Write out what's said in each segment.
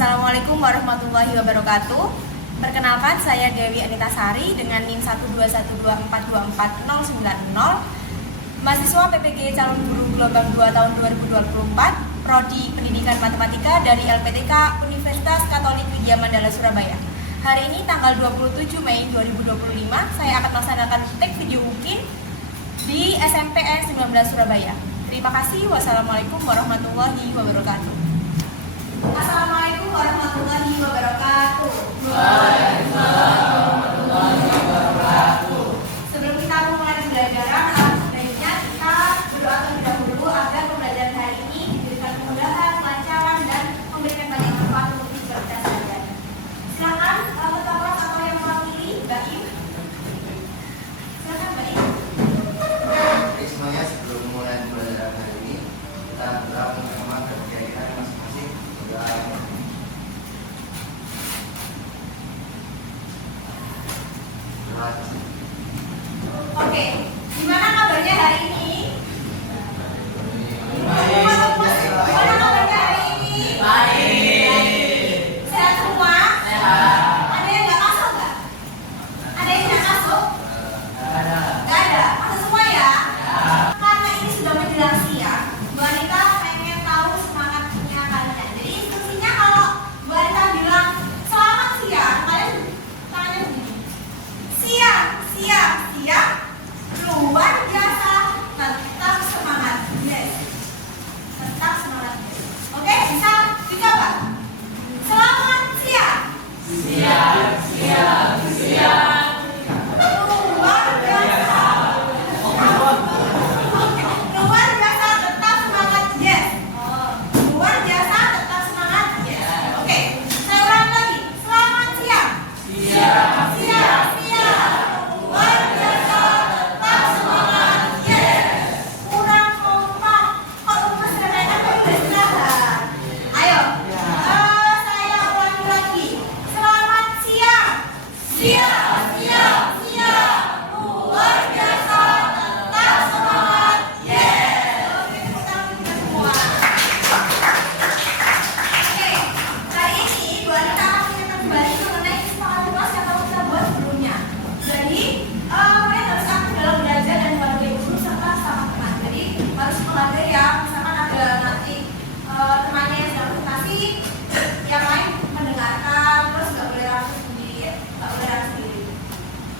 Assalamualaikum warahmatullahi wabarakatuh. Perkenalkan, saya Dewi Anita Sari dengan NIM 12124244090, mahasiswa PPG Calon Guru Gelombang 2 tahun 2024, Prodi Pendidikan Matematika dari LPTK Universitas Katolik Widya Mandala Surabaya. Hari ini tanggal 27 Mei 2025, saya akan melaksanakan take video UKIN di SMPN 19 Surabaya. Terima kasih. Wassalamualaikum warahmatullahi wabarakatuh. Assalamualaikum warahmatullahi wabarakatuh. Waalaikumsalam warahmatullahi wabarakatuh. Sebelum kita memulai pembelajaran, sebaiknya kita berdoa terlebih dahulu agar pembelajaran hari ini diberikan kemudahan, kelancaran, dan memberikan banyak manfaat untuk siswa kita sekalian. Silakan ketua kelas atau yang mewakili, Mbak Im. Silakan Mbak Im. Baik semuanya, sebelum memulai pembelajaran hari ini, kita berdoa bersama kepada kita masing-masing. Oke, gimana kabarnya hari ini? Gimana kabarnya hari ini? Baik. Sehat semua? Sehat. Ada yang nggak masuk nggak? Ada yang nggak masuk? Nggak ada. Masuk semua ya? Karena ini sudah menjelang siang, Bu Anita pengen tahu semangatnya kalian. Jadi instruksinya kalau Bu Anita bilang selamat siang, kalian tangannya begini. Siang, siang, siang. Luar biasa, tetap semangat. Yes. Tetap semangat. Oke, bisa dicoba. Selamat siang. Siap. Luar biasa. Luar biasa, tetap semangat. Yes. Luar biasa, tetap semangat. Yes. Oke, saya ulangi lagi. Selamat siang. Siang. Luar biasa, tetap semangat. Yes. Kurang kompak. Kok lemes dan enak tapi udah istirahat. Ayo. Saya ulangi lagi. Selamat siang. Luar biasa, tetap semangat. Yes. Oke, tepuk tangan kita semua. Oke, hari ini Bu Anita akan mengingatkan kembali mengenai kesepakatan kelas yang telah kita buat sebelumnya. Jadi, kalian harus aktif dalam belajar dan menghargai guru serta sama teman. Jadi, harus menghargai ya. Misalkan ada nanti temannya yang sedang presentasi, yang lain mendengarkan, terus nggak boleh langsung sendiri,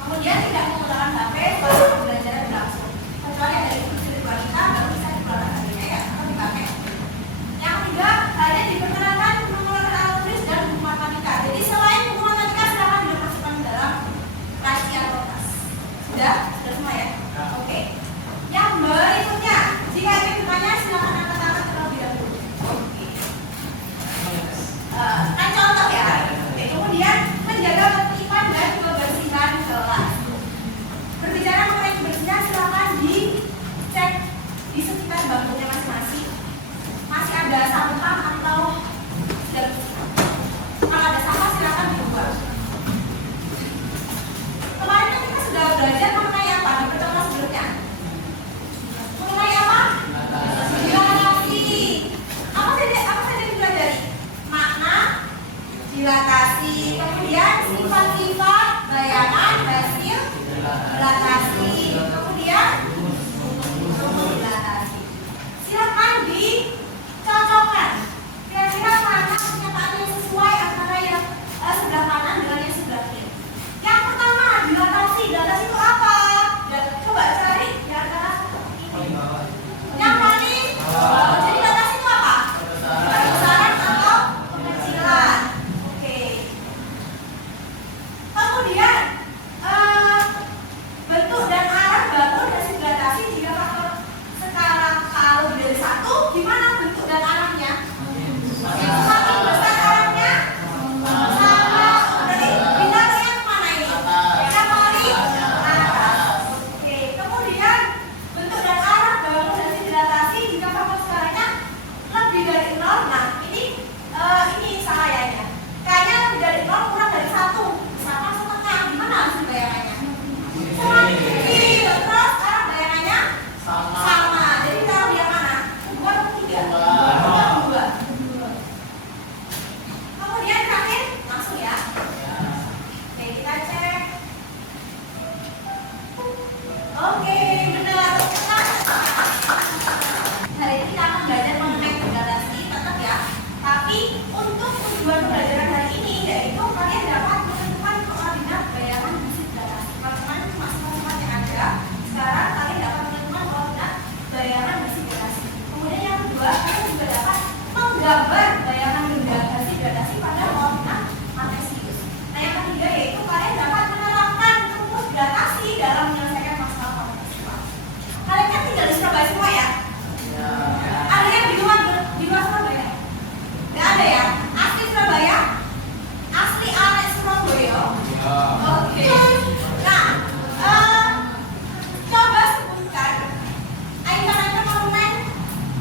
Kemudian tidak menggunakan HP selama pembelajaran berlangsung. Kecuali ada instruksi dari wanita, nggak bisa dikeluarkan HP-nya ya, atau dipakai. Yang ketiga, kalian diperkenankan menggunakan alat tulis dan buku matematika. Jadi selain buku matematika, silakan dimasukkan ke dalam laci atau tas. Sudah semua ya? Oke. Yang berikutnya, jika ingin bertanya, silakan angkat tangan terlebih dahulu. Oke. Kan contoh ya. Oke. Kemudian menjaga ketertiban dan kebersihan kelas. Berbicara mengenai kebersihan, silakan dicek di sekitar bangkunya masing-masing. Masih ada sampah atau sudah bersih? Kalau ada sampah, silakan dibuang. Kemarin kan kita sudah belajar mengenai apa di pertemuan sebelumnya? Mengenai apa? Dilatasi. Apa saja dipelajari? Makna dilatasi. Kemudian sifat-sifat bayangan hasil dilatasi. Kemudian dilatasi. Silakan dicocokkan. Kira-kira mana pernyataan yang sesuai antara yang sebelah kanan dengan yang sebelah kiri. Yang pertama, dilatasi. Dilatasi itu apa? Coba cari di antara ini. Yang paling jadi dilatasi itu apa? Pembesaran atau pengecilan. Oke. Tapi untuk tujuan pembelajaran hari ini yaitu kalian dapat menentukan koordinat bayangan besi gradasi. Teman-teman cuma sifat-sifat yang ada. Sekarang kalian dapat menentukan koordinat bayangan besi gradasi. Kemudian yang kedua, kalian juga dapat menggambar bayangan gradasi pada koordinat kartesius. Nah, yang ketiga yaitu kalian dapat menerapkan rumus gradasi dalam menyelesaikan masalah kontekstual. Kalian kan tinggal di Surabaya semua ya? Ada yang di luar Surabaya? Nggak ada ya? Asli Surabaya? Asli arek Surabaya? Oke. Nah, coba sebutkan ikonik monumen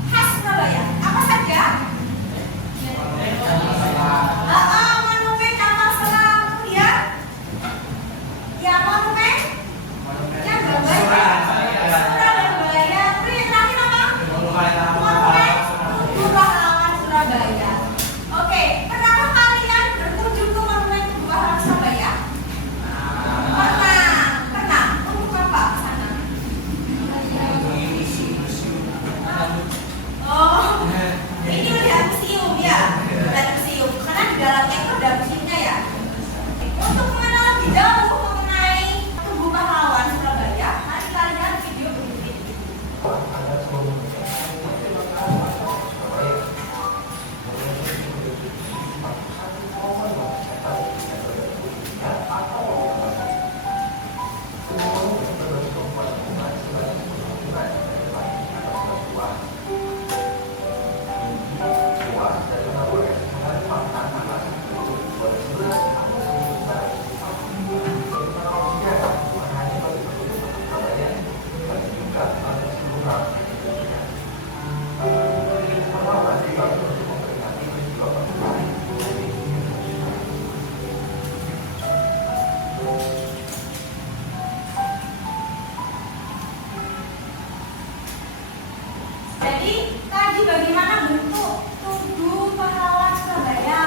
khas Surabaya. Apa saja? Monumen kapal selam. Kemudian, ya monumen yang gambar Surabaya. Kemudian yang terakhir apa? Monumen Tugu Pahlawan Surabaya. Oke, pernahkah kalian berkunjung ke monumen Tugu Pahlawan Surabaya? Pernah. Untuk apa ke sana? Oh, ini melihat museum ya, melihat museum. Karena di dalamnya itu ada museumnya ya. Untuk mengenal lebih jauh mengenai Tugu Pahlawan Surabaya, mari kita lihat video berikut ini. Jadi tadi bagaimana bentuk Tugu Pahlawan Surabaya?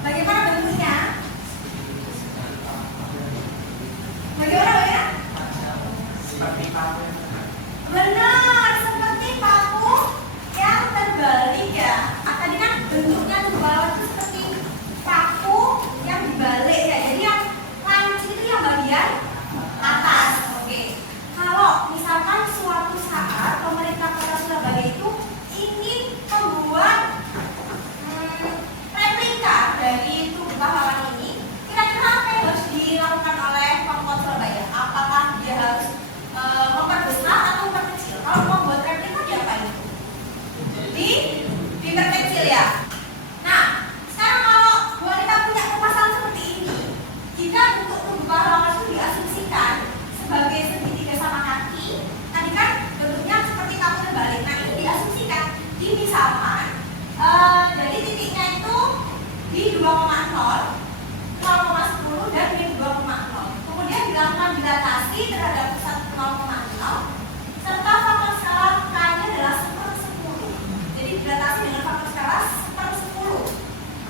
Bagaimana bentuknya? Bagaimana? Benar, seperti paku yang terbalik ya. Tadi kan bentuknya Tugu Pahlawan itu seperti paku yang dibalik ya. Jadi yang lancip itu yang bagian atas. Oke. Kalau misalkan suatu saat pemerintah Kota Surabaya itu ingin membuat replika dari Tugu Pahlawan ini, kira-kira apa yang harus dilakukan oleh Pemkot Surabaya? Apakah dia harus memperbesar atau memperkecil? Kalau membuat replika diapain itu? Diperkecil ya. Nah, sekarang kalau wanita punya pemasaran seperti ini, jika untuk Tugu Pahlawan itu diasumsikan sebagai segitiga sama kaki, tadi kan bentuknya seperti kamu terbalik. Nah, ini diasumsikan di misalkan jadi titiknya itu di 2,0, 0,10 dan di 2,0. Kemudian dilakukan dilatasi terhadap pusat 0,0 serta faktor skala K-nya adalah 1/10. Jadi dilatasi dengan faktor skala 1/10.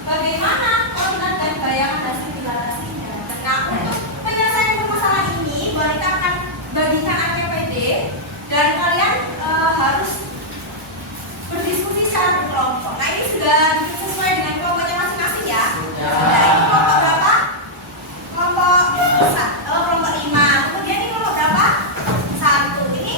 Bagaimana koordinat dan bayangan hasil dilatasinya? Nah, untuk penyelesaian permasalahan ini, wanita akan bagikan APPD dan kalian harus berdiskusi secara berkelompok. Nah, ini sudah sesuai dengan kelompoknya masing-masing ya. Nah, ini kelompok berapa? Kelompok 5. Kemudian ini kelompok berapa? 1. Ini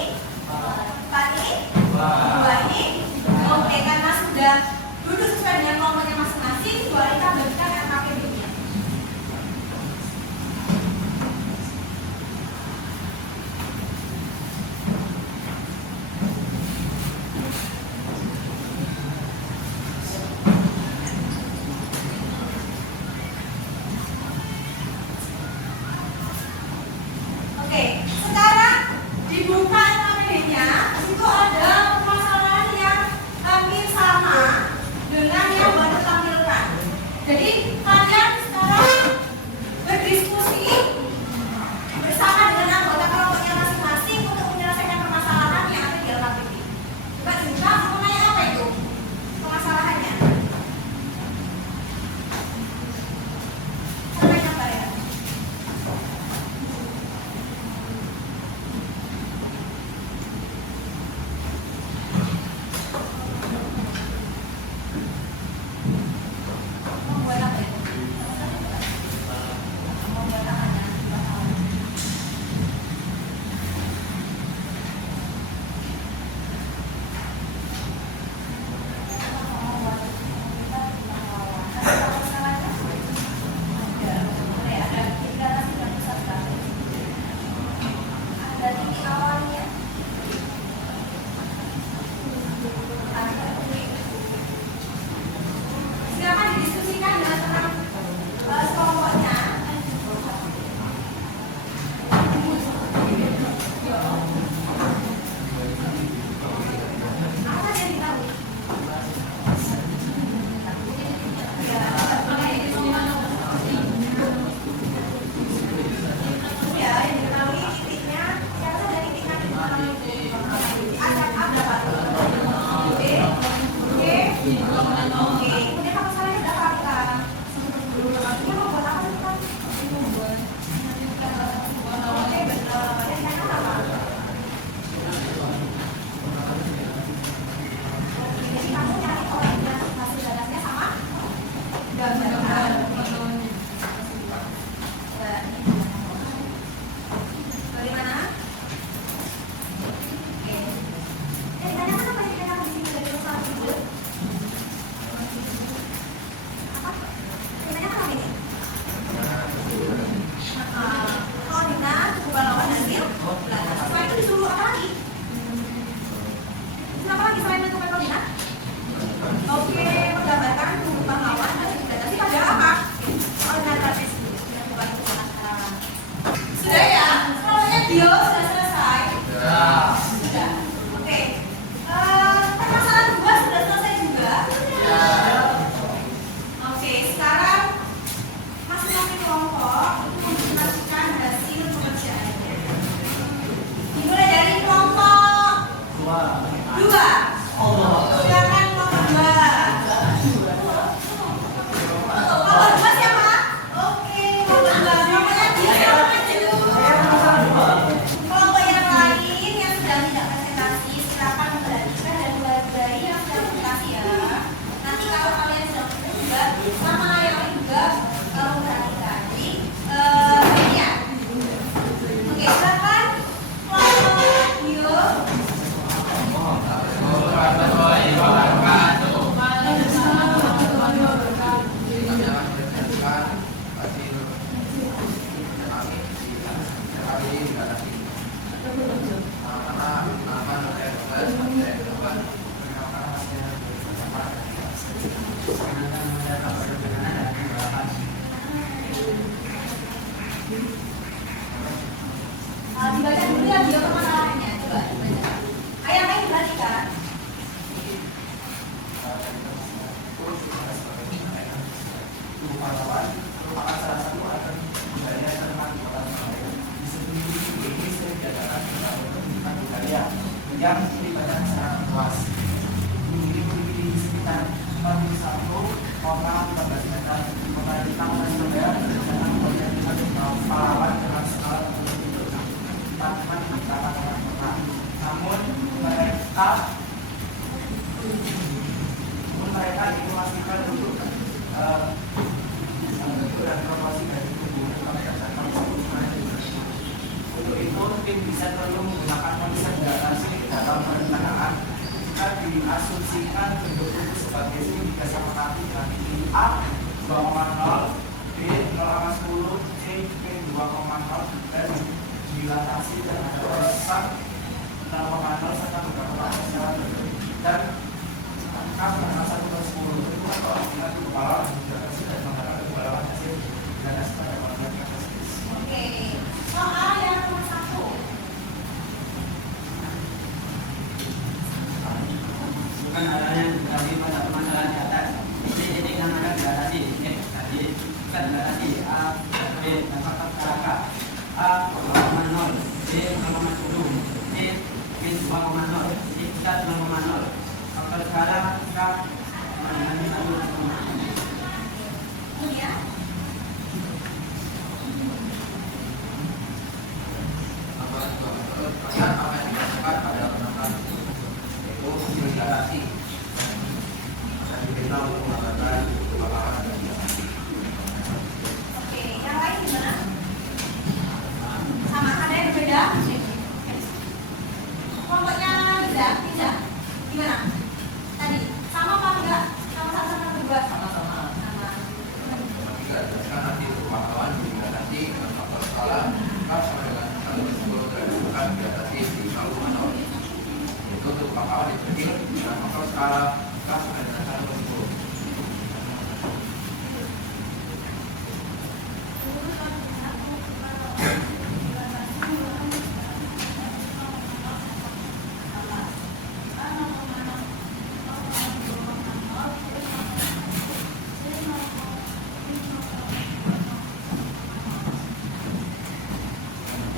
video permasalahannya. Coba dibaca. Ayah apa yang diperhatikan? Pahlawan merupakan salah satu organ budaya terkenal di kota Surabaya. Di sendiri ini sering diadakan pertunjukan budaya yang dilibatkan secara luas. Berdiri di sekitar 41,15 meter. Pemerintah Kota Surabaya berencana mempersiapkan pahlawan dengan skala tertentu. Tantangan antara kota. Namun mereka itu memastikan untuk dan promosi dari hubungan pemeriksaan untuk itu tim bisa perlu menggunakan konsep data sini dalam perencanaan jika diasumsikan bentuk itu sebagai segitiga sama kaki dengan tinggi A 2,0, B 0,10, C 2,0 dan dilatasi dan ada besar 0,0 serta beberapa proses secara berbeda dan angka 1/10 itu kalau kita di kepala dan mengharapkan kepala hasil dan hasil pada pada tesis. Oke, soal yang nomor 1. Bukan adanya diketahui pada permasalahan di atas. Titik yang akan diatasi tadi bukan diatasi A, B dan fakta K. A 0,0, B 0,10, C B 2,0, C 0,0. Faktor skala K Kemudian apa yang dikatakan pada penerapan itu simulasi akan dikenal untuk mengatakan kebakaran. oke, yang lain gimana? Sama, ada yang berbeda? Kelompoknya tidak? Gimana? Tadi, sama apa enggak? Sama satu sama kedua? Sama-sama. Sama. Berdasarkan nanti untuk pahlawan dibatasi dengan faktor skala K sama dengan 1/10 dan bukan dibatasi di 0,0. Itu untuk pahlawan dibagi dengan faktor skala K sama dengan 1/10.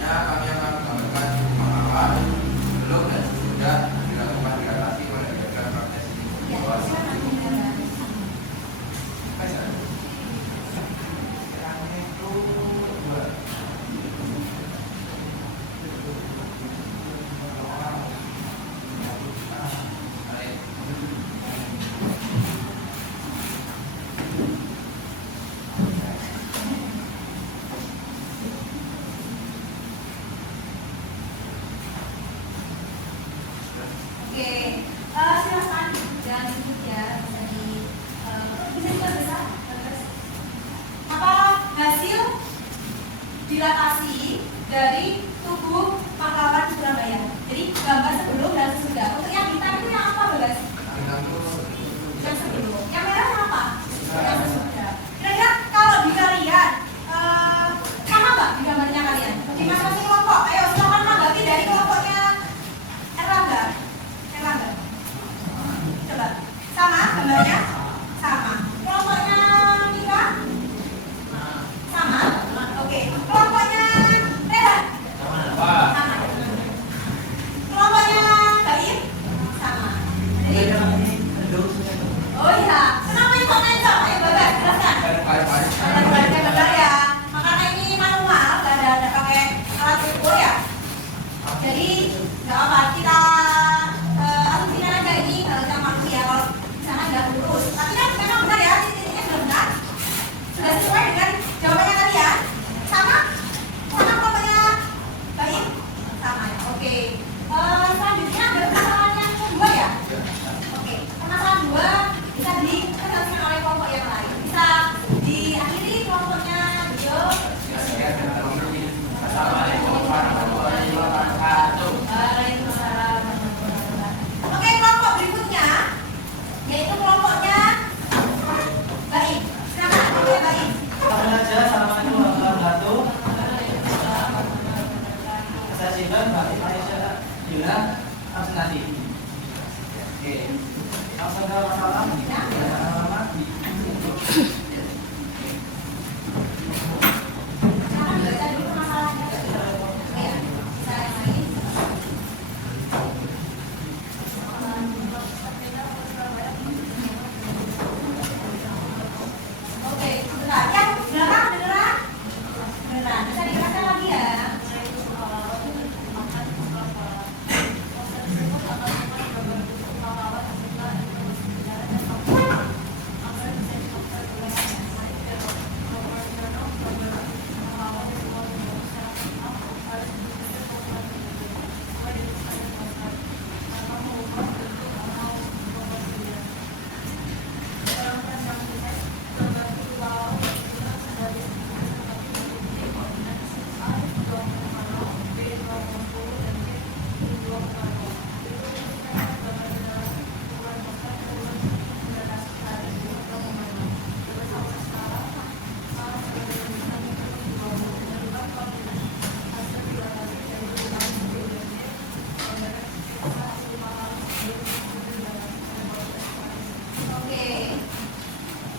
Kami akan menggambarkan pahlawan belum dan sudah dilakukan dilatasi oleh diagram praktek ini. Ya, silakan dijelaskan. Yang itu 2. Oke, silakan dan ya bisa dibaca terus. Apa hasil dilatasi dari tubuh pahlawan Surabaya? Jadi gambar sebelum dan sesudah. Untuk yang hitam itu yang apa, Bagas? Yang sebelum. Yang merah yang apa? Yang sesudah. Kira-kira kalau bisa lihat sama nggak di gambarnya kalian? Di masing-masing kelompok. Ayo silakan menanggapi dari kelompoknya Erlangga. Coba. Sama gambarnya? Sama. Kelompoknya Mika? Sama. Oke. Kelompoknya Rehan? Sama. Kelompoknya Baim? Sama. Jadi masalah, alamat. Silakan baca dulu masalahnya. Oke, ya. Bisa yang lain. Oke, sebentar. Yang beneran, beneran? Beneran. Bisa dijelaskan lagi ya? Oke,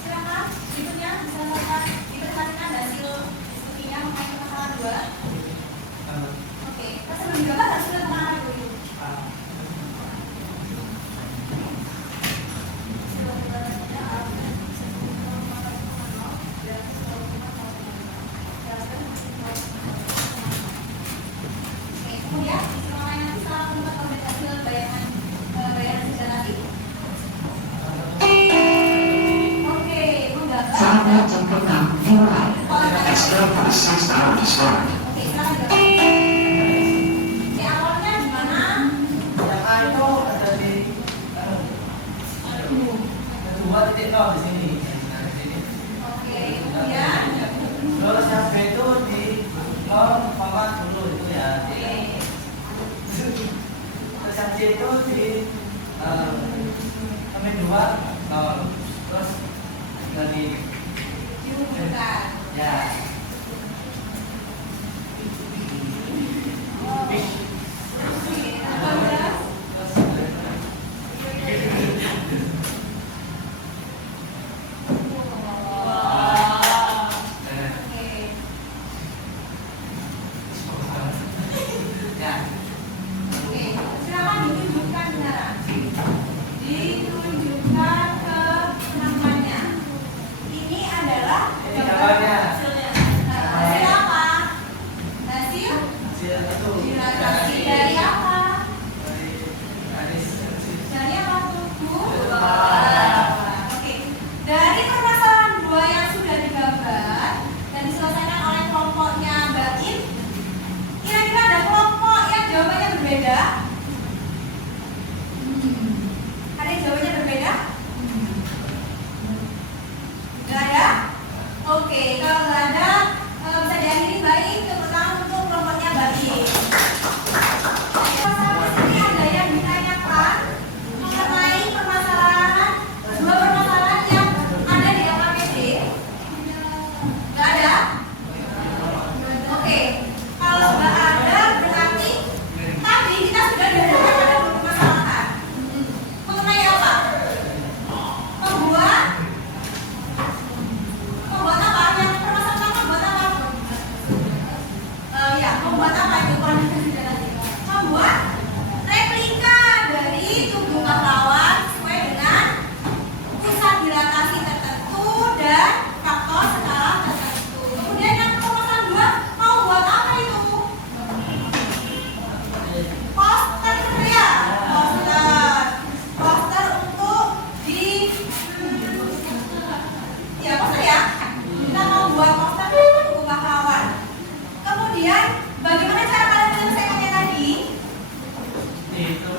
silakan berikutnya bisa diperhatikan hasil diskusinya mengenai masalah 2. Oke, kita sebelum juga hasil pengarang dulu. Oke, kemudian silakan nanti setelah membuat komplit hasil bayangan hasil nanti. Oke, menggambar. Saatnya jam 6 dimulai. Eksperimen 6 hour to start. Oke, silakan digambar. Oke, awalnya di mana? Yang A itu ada di 2.0 di sini. Oke, kemudian. Terus yang B itu di 0,10 itu ya. Oke. Terus yang C itu di Amin 2 0. Terus dari Dihubungkan. ya Oke, terus. Oke. ya Oke, silakan ditunjukkan beneran. Ditunjukkan ke namanya. Ini adalah Ini gambarnya. hasilnya. Hasil apa? Hasil hasil itu dilatasi dari apa? dari Dari apa tubuh? Oke, dari permasalahan 2 yang sudah digambar dan diselesaikan oleh kelompoknya Mbak In, kira-kira ada kelompok yang jawabannya berbeda? Ada yang jawabannya berbeda? Nggak ada? Oke, kalau nggak ada, bisa diakhiri baik tepuk tangan untuk kelompoknya Mbak In. Sampai sini ada yang ditanyakan mengenai permasalahan 2 permasalahan yang ada di LKPD? Nggak ada? Oke, kalau nggak ada berarti tadi kita sudah dihadapkan pada 2 permasalahan. Mengenai apa? Membuat apa? Yang permasalahan membuat apa? Ya, membuat apa itu? Membuat replika dari tubuh pahlawan sesuai dengan pusat dilatasi tertentu dan faktor skala tertentu. Kemudian yang permasalahan 2, mau buat apa itu? Poster ya, poster untuk di ya poster ya. Kita mau buat poster tubuh pahlawan. Kemudian bagaimana cara kalian menyelesaikannya tadi? itu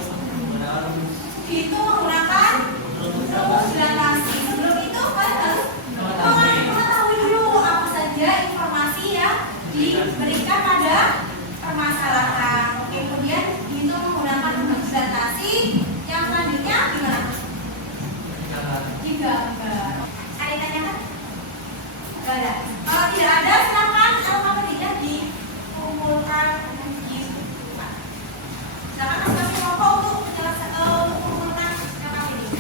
Itu menggunakan rumus dilatasi. Sebelum itu kalian harus mengetahui dulu apa saja informasi yang diberikan pada permasalahan. Oke, kemudian itu menggunakan rumus dilatasi. Yang selanjutnya gimana? Digambar. Ada yang tanyakan? Nggak ada. Kalau tidak ada, silakan alfabetnya dikumpulkan di buku. Silakan masing-masing kelompok untuk menjelaskan untuk mengumpulkan LKPD.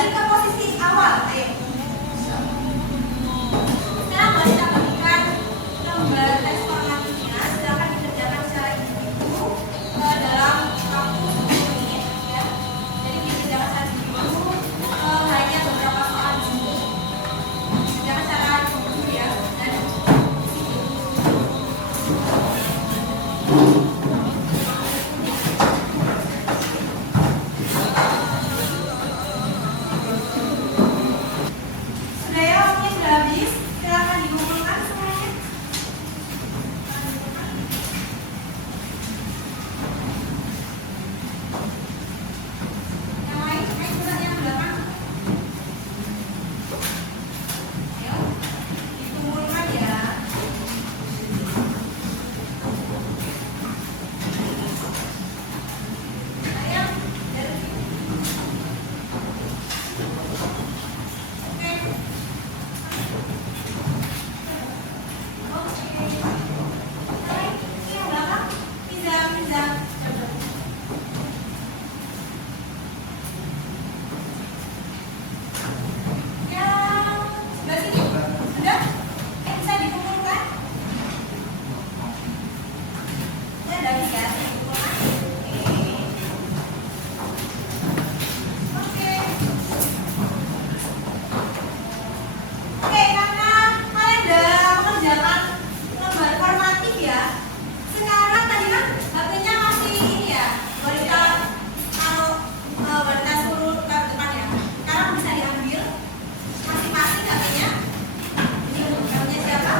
kembali ke posisi awal. Ayo. Sekarang mari kita bagikan lembar tes formatifnya. Silakan dikerjakan secara individu dalam waktu 10 menit. Ya. Jadi dikerjakan secara individu hanya beberapa soal di sini. Dikerjakan secara individu ya. Dan sudah ya, waktunya sudah habis. Silakan dikumpulkan semuanya. Yang lain, naik surat yang belakang. Ayo, dikumpulkan ya. Ayo, dari sini. Oke. Oke, karena kalian udah mengerjakan lembar formatif ya. Sekarang tadi kan HP-nya masih ini ya, wanita kalau wanita suruh ke depan ya. Sekarang bisa diambil masing-masing HP-nya. Ini HP-nya siapa?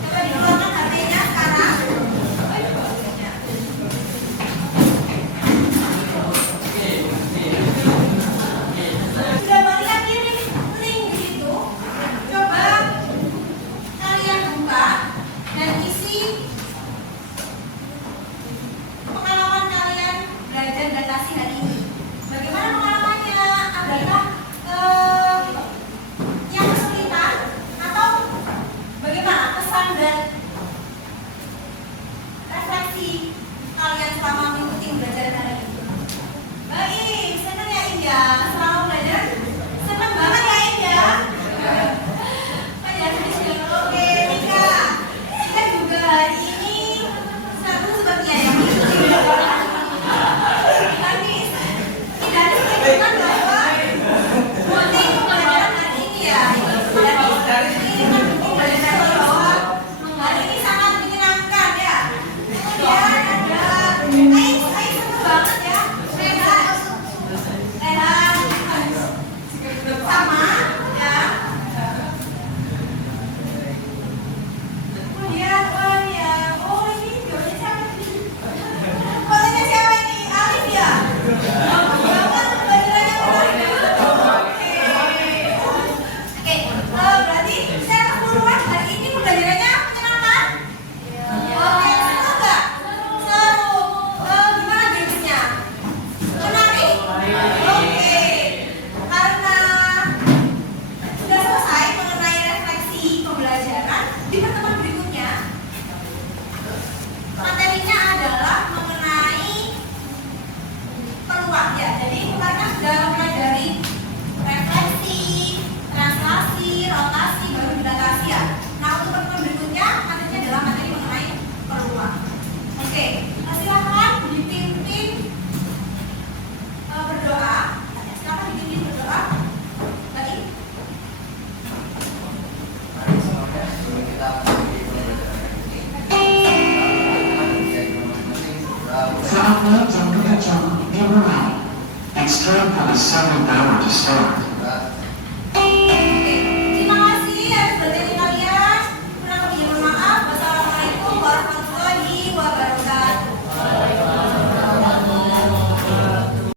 Coba dikeluarkan HP-nya sekarang. Sudah melihat ini link di situ. Coba kalian buka dan isi pengalaman kalian belajar datasi hari ini. Bagaimana pengalamannya? Adakah yang kesulitan atau bagaimana kesan dan refleksi kalian selama mengikuti belajar hari ini? Baik, senang ya Indah selama belajar? Senang banget ya Indah? Oh ya, oke Nika. Kita juga hari ini satu sepertinya ya. Tapi tidak ada kejutan bahwa motif pembelajaran hari ini ya. Dan ini kan pembelajaran bahwa hari ini sangat menyenangkan ya. Kemudian ada Ais senang banget ya. Rehan sama ya. Kemudian oh ini videonya siapa nih? Fotonya siapa nih? Alif ya? Jangan pelajarannya menarik. Oke, berarti secara keseluruhan hari ini pembelajarannya menyenangkan? Oke, seru nggak? Seru. Gimana gamesnya? Menarik? Oke. Karena sudah selesai mengenai refleksi pembelajaran, di pertemuan berikutnya materinya adalah mengenai peluang ya. Jadi kemarin sudah mulai dari refleksi, translasi, rotasi, baru dilatasi ya. Nah untuk pertemuan berikutnya materinya adalah materi mengenai peluang. Oke, silakan dipimpin berdoa. Silakan dipimpin berdoa. Baik. Mari semuanya sebelum kita mengikuti pembelajaran ini, kita masing-masing berdoa. Saatnya jam 7 dimulai. Next term has a 7 hour to start.